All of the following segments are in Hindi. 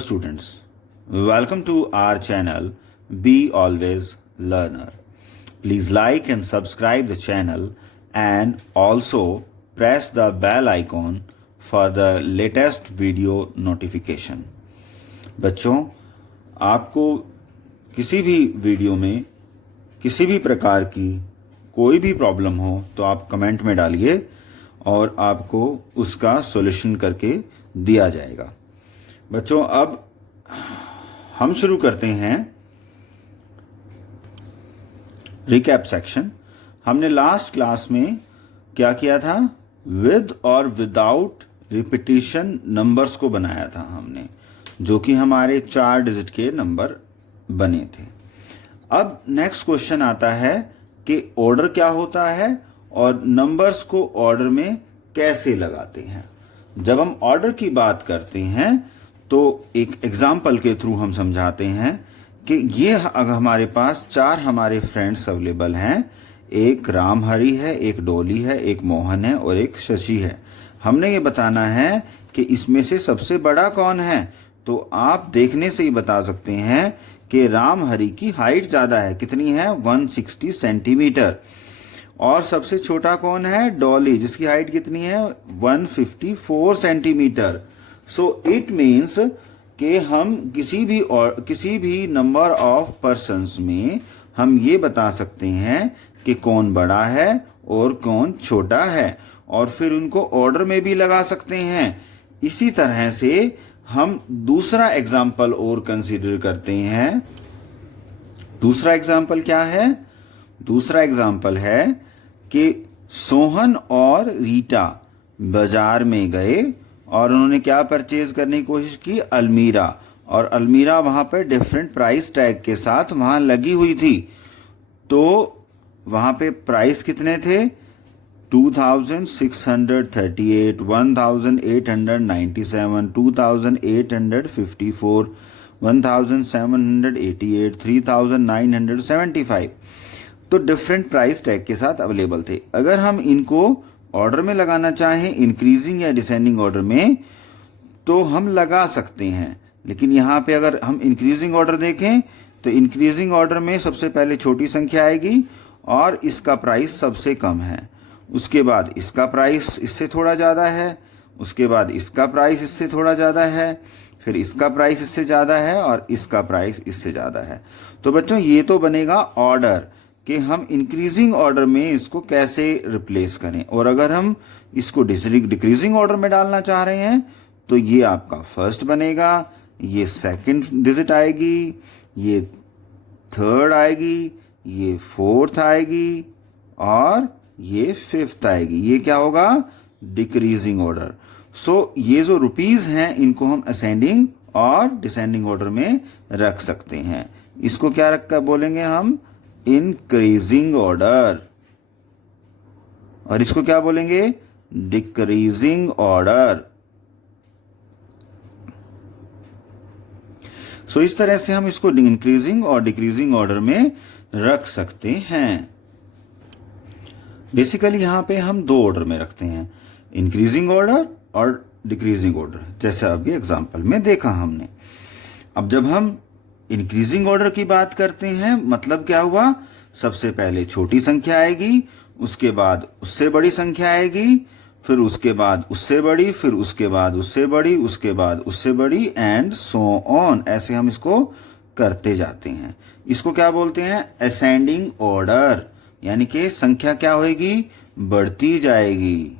students, welcome to our channel Be Always Learner. Please like and subscribe the channel and also press the bell icon for the latest video notification. बच्चों, आपको किसी भी वीडियो में किसी भी प्रकार की कोई भी प्रॉब्लम हो तो आप कमेंट में डालिए और आपको उसका सॉल्यूशन करके दिया जाएगा। बच्चों, अब हम शुरू करते हैं रिकैप सेक्शन। हमने लास्ट क्लास में क्या किया था? विद और विदाउट रिपीटिशन नंबर्स को बनाया था हमने, जो कि हमारे 4 डिजिट के नंबर बने थे। अब नेक्स्ट क्वेश्चन आता है कि ऑर्डर क्या होता है और नंबर्स को ऑर्डर में कैसे लगाते हैं। जब हम ऑर्डर की बात करते हैं तो एक एग्जाम्पल के थ्रू हम समझाते हैं कि ये अगर हमारे पास 4 हमारे फ्रेंड्स अवेलेबल हैं, एक राम हरि है, एक डोली है, एक मोहन है और एक शशि है। हमने ये बताना है कि इसमें से सबसे बड़ा कौन है। तो आप देखने से ही बता सकते हैं कि राम हरि की हाइट ज़्यादा है। कितनी है? 160 सेंटीमीटर। और सबसे छोटा कौन है? डॉली, जिसकी हाइट कितनी है? 154 सेंटीमीटर। सो इट मीन्स कि हम किसी भी नंबर ऑफ पर्सन्स में हम ये बता सकते हैं कि कौन बड़ा है और कौन छोटा है, और फिर उनको ऑर्डर में भी लगा सकते हैं। इसी तरह से हम दूसरा एग्जाम्पल और कंसीडर करते हैं। दूसरा एग्जाम्पल क्या है? दूसरा एग्जाम्पल है कि सोहन और रीटा बाजार में गए और उन्होंने क्या परचेज करने की कोशिश की? अलमीरा। और अलमीरा वहाँ पर डिफरेंट प्राइस टैग के साथ वहाँ लगी हुई थी। तो वहाँ पे प्राइस कितने थे? 2638, 1897, 2854, 1788, 3975। तो डिफरेंट प्राइस टैग के साथ अवेलेबल थे। अगर हम इनको ऑर्डर में लगाना चाहें, इंक्रीजिंग या डिसेंडिंग ऑर्डर में, तो हम लगा सकते हैं। लेकिन यहाँ पे अगर हम इंक्रीजिंग ऑर्डर देखें तो इंक्रीजिंग ऑर्डर में सबसे पहले छोटी संख्या आएगी और इसका प्राइस सबसे कम है। उसके बाद इसका प्राइस इससे थोड़ा ज़्यादा है, उसके बाद इसका प्राइस इससे थोड़ा ज़्यादा है, फिर इसका प्राइस इससे ज़्यादा है और इसका प्राइस इससे ज़्यादा है। तो बच्चों, ये तो बनेगा ऑर्डर कि हम इंक्रीजिंग ऑर्डर में इसको कैसे रिप्लेस करें। और अगर हम इसको डिक्रीजिंग ऑर्डर में डालना चाह रहे हैं तो ये आपका फर्स्ट बनेगा, ये सेकंड डिजिट आएगी, ये थर्ड आएगी, ये फोर्थ आएगी और ये फिफ्थ आएगी। ये क्या होगा? Decreasing order. सो ये जो रुपीस हैं इनको हम असेंडिंग और डिसेंडिंग ऑर्डर में रख सकते हैं। इसको क्या रख कर बोलेंगे हम? Increasing order. और इसको क्या बोलेंगे? Decreasing order. सो इस तरह से हम इसको इंक्रीजिंग और डिक्रीजिंग ऑर्डर में रख सकते हैं। बेसिकली यहां पे हम 2 ऑर्डर में रखते हैं, इंक्रीजिंग ऑर्डर और डिक्रीजिंग ऑर्डर, जैसे अभी एग्जांपल में देखा हमने। अब जब हम इंक्रीजिंग ऑर्डर की बात करते हैं, मतलब क्या हुआ? सबसे पहले छोटी संख्या आएगी, उसके बाद उससे बड़ी संख्या आएगी, फिर उसके बाद उससे बड़ी, फिर उसके बाद उससे बड़ी, उसके बाद उससे बड़ी, एंड सो ऑन। ऐसे हम इसको करते जाते हैं। इसको क्या बोलते हैं? Ascending order. यानी कि संख्या क्या होगी? बढ़ती जाएगी।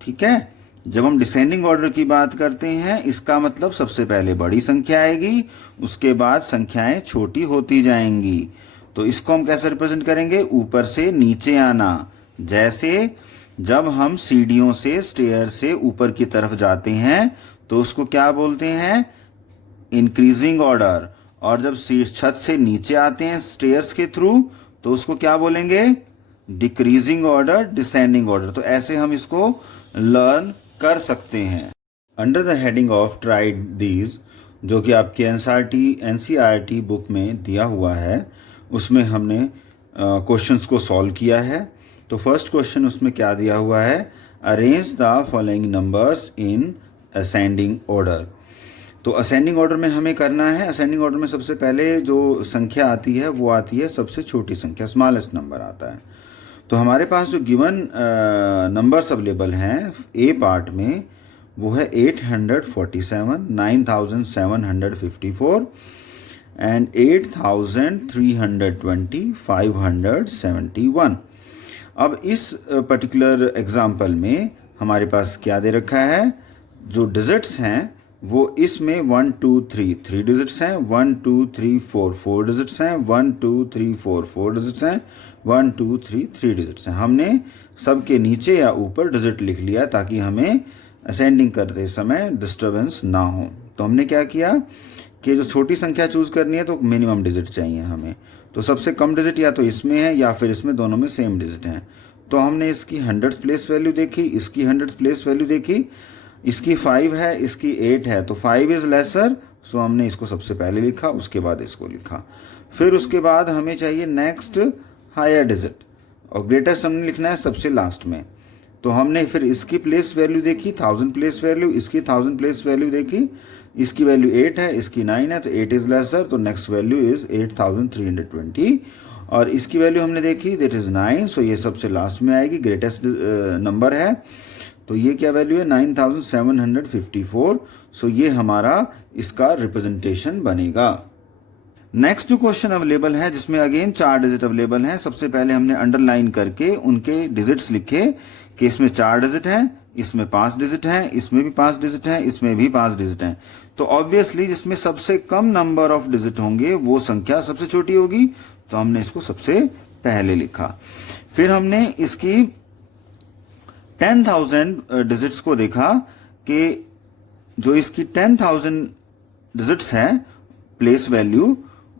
ठीक है। जब हम डिसेंडिंग ऑर्डर की बात करते हैं, इसका मतलब सबसे पहले बड़ी संख्या आएगी, उसके बाद संख्याएं छोटी होती जाएंगी। तो इसको हम कैसे रिप्रेजेंट करेंगे? ऊपर से नीचे आना। जैसे जब हम सीढ़ियों से, स्टेयर से ऊपर की तरफ जाते हैं तो उसको क्या बोलते हैं? Increasing order. और जब छत से नीचे आते हैं स्टेयर्स के थ्रू तो उसको क्या बोलेंगे? Decreasing order, descending order. तो ऐसे हम इसको लर्न कर सकते हैं। Under the heading of tried these, जो कि आपके एनसीईआरटी बुक में दिया हुआ है, उसमें हमने क्वेश्चंस को सॉल्व किया है। तो फर्स्ट क्वेश्चन उसमें क्या दिया हुआ है? Arrange the following numbers in ascending order. तो असेंडिंग ऑर्डर में हमें करना है, असेंडिंग ऑर्डर में सबसे पहले जो संख्या आती है वो आती है सबसे छोटी संख्या, स्मॉलेस्ट नंबर आता है। तो हमारे पास जो गिवन नंबर्स अवेलेबल हैं ए पार्ट में वो है 847, 9754 एंड 8320, 571। अब इस पर्टिकुलर एग्जाम्पल में हमारे पास क्या दे रखा है, जो डिजिट्स हैं वो इसमें 1 2 3 3 डिजिट्स हैं, 1 2 3 4 4 डिजिट्स हैं, 1 2 3 4 4 डिजिट्स हैं, 1 2 3 3 डिजिट्स हैं। हमने सबके नीचे या ऊपर डिजिट लिख लिया ताकि हमें असेंडिंग करते समय डिस्टर्बेंस ना हो। तो हमने क्या किया कि जो छोटी संख्या चूज करनी है तो मिनिमम डिजिट चाहिए हमें, तो सबसे कम डिजिट या तो इसमें है या फिर इसमें, दोनों में सेम डिजिट हैं। तो हमने इसकी 100th प्लेस वैल्यू देखी, इसकी 100th प्लेस वैल्यू देखी, इसकी 5 है, इसकी 8 है, तो 5 इज लेसर, सो हमने इसको सबसे पहले लिखा, उसके बाद इसको लिखा। फिर उसके बाद हमें चाहिए नेक्स्ट हायर डिजिट, और ग्रेटेस्ट हमने लिखना है सबसे लास्ट में। तो हमने फिर इसकी प्लेस वैल्यू देखी 1000 प्लेस वैल्यू, इसकी 1000 प्लेस वैल्यू देखी, इसकी वैल्यू 8 है, इसकी 9 है, तो 8 इज लेसर, तो नेक्स्ट वैल्यू इज 8320, और इसकी वैल्यू हमने देखी दैट इज 9, सो ये सबसे लास्ट में आएगी, ग्रेटेस्ट नंबर है, तो ये क्या वैल्यू है 9754, सो ये हमारा इसका रिप्रेजेंटेशन बनेगा। नेक्स्ट जो क्वेश्चन अवेलेबल है जिसमें अगेन 4 डिजिट अवेलेबल हैं, सबसे पहले हमने अंडरलाइन करके उनके डिजिट्स लिखे कि इसमें 4 डिजिट हैं, इसमें 5 डिजिट हैं, इसमें भी 5 डिजिट हैं, इसमें भी 5 डिजिट हैं। तो ऑब्वियसली जिसमें सबसे कम नंबर ऑफ डिजिट होंगे वो संख्या सबसे छोटी होगी, तो हमने इसको सबसे पहले लिखा। फिर हमने इसकी 10,000 डिजिट्स को देखा कि जो इसकी 10,000 डिजिट्स है प्लेस वैल्यू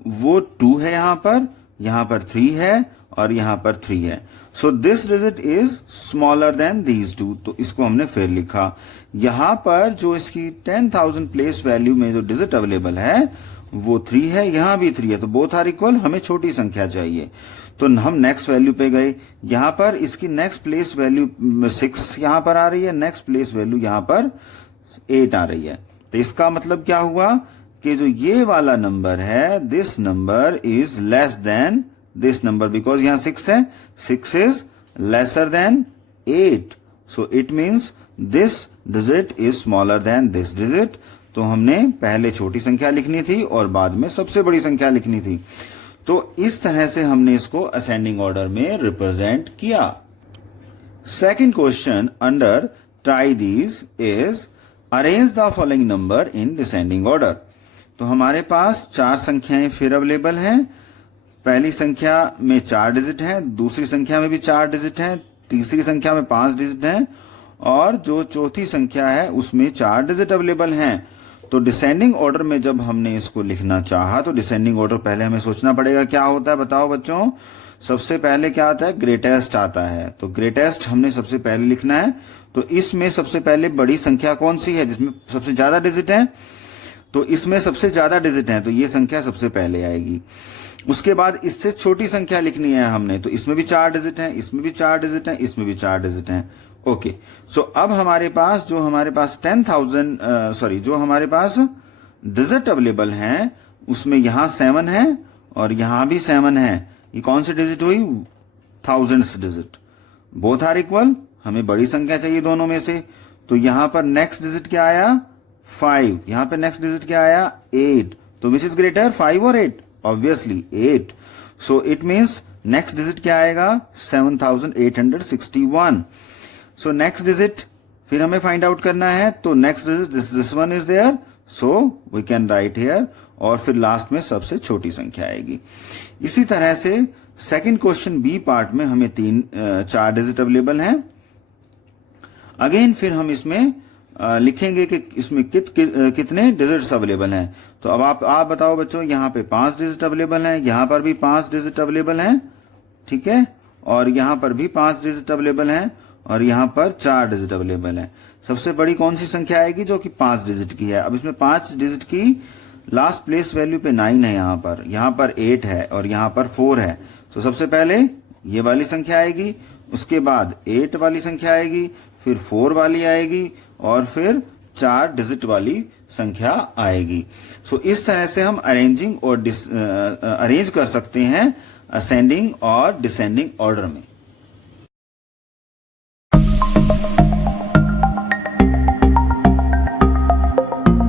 वो 2 है, यहां पर 3 है और यहां पर 3 है, so this digit is smaller than these 2, तो इसको हमने फिर लिखा। यहां पर जो इसकी 10,000 प्लेस वैल्यू में जो डिजिट अवेलेबल है वो 3 है, यहां भी 3 है, तो बोथ आर इक्वल, हमें छोटी संख्या चाहिए। तो हम नेक्स्ट वैल्यू पे गए, यहां पर इसकी नेक्स्ट प्लेस वैल्यू 6 यहां पर आ रही है, नेक्स्ट प्लेस वैल्यू यहां पर 8 आ रही है, तो इसका मतलब क्या हुआ कि जो ये वाला नंबर है this number is less than this number, because यहां 6 है, 6 is lesser than 8, so it means this digit is smaller than this digit. तो हमने पहले छोटी संख्या लिखनी थी और बाद में सबसे बड़ी संख्या लिखनी थी। तो इस तरह से हमने इसको असेंडिंग ऑर्डर में रिप्रेजेंट किया। Second question under try these is arrange the following number in descending order. तो हमारे पास 4 संख्याएं फिर अवेलेबल हैं। पहली संख्या में 4 डिजिट हैं, दूसरी संख्या में भी 4 डिजिट हैं, तीसरी संख्या में 5 डिजिट हैं, और जो चौथी संख्या है उसमें 4 डिजिट अवेलेबल हैं। तो डिसेंडिंग ऑर्डर में जब हमने इसको लिखना चाहा तो डिसेंडिंग ऑर्डर पहले हमें सोचना पड़ेगा क्या होता है, बताओ बच्चों। सबसे पहले क्या आता है, ग्रेटेस्ट आता है, तो ग्रेटेस्ट हमने सबसे पहले लिखना है। तो इसमें सबसे पहले बड़ी संख्या कौन सी है जिसमें सबसे ज्यादा डिजिट है, तो इसमें सबसे ज्यादा डिजिट है, तो ये संख्या सबसे पहले आएगी। उसके बाद इससे छोटी संख्या लिखनी है हमने, तो इसमें भी 4 डिजिट है, इसमें भी 4 डिजिट है, इसमें भी 4 डिजिट है। ओके, सो अब हमारे पास जो हमारे पास डिजिट अवेलेबल हैं उसमें यहां 7 है और यहां भी 7 है। ये कौन सी डिजिट हुई, 1000th digit, both are equal, हमें बड़ी संख्या चाहिए दोनों में से। तो यहां पर नेक्स्ट डिजिट क्या आया 5, यहां पर नेक्स्ट डिजिट क्या आया 8, तो विच इज ग्रेटर 5 और 8, obviously 8, so it means next digit क्या आएगा 7861। सो नेक्स्ट डिजिट फिर हमें फाइंड आउट करना है, तो next digit this one is there, so we can write here, और फिर लास्ट में सबसे छोटी संख्या आएगी। इसी तरह से सेकंड क्वेश्चन बी पार्ट में हमें 4 डिजिट अवेलेबल हैं। अगेन फिर हम इसमें लिखेंगे कि इसमें कितने डिजिट्स अवेलेबल हैं। तो अब आप बताओ बच्चों, यहाँ पे 5 डिजिट अवेलेबल हैं, यहाँ पर भी 5 डिजिट अवेलेबल हैं, ठीक है, और यहाँ पर भी 5 डिजिट अवेलेबल हैं, और यहाँ पर 4 डिजिट अवेलेबल है। सबसे बड़ी कौन सी संख्या आएगी जो कि 5 डिजिट की है। अब इसमें 5 डिजिट की लास्ट प्लेस वैल्यू पे 9 है, यहाँ पर 8 है और यहाँ पर 4 है। तो सबसे पहले ये वाली संख्या आएगी, उसके बाद 8 वाली संख्या आएगी, फिर 4 वाली आएगी और फिर 4 डिजिट वाली संख्या आएगी। सो इस तरह से हम अरेंज कर सकते हैं असेंडिंग और डिसेंडिंग ऑर्डर में।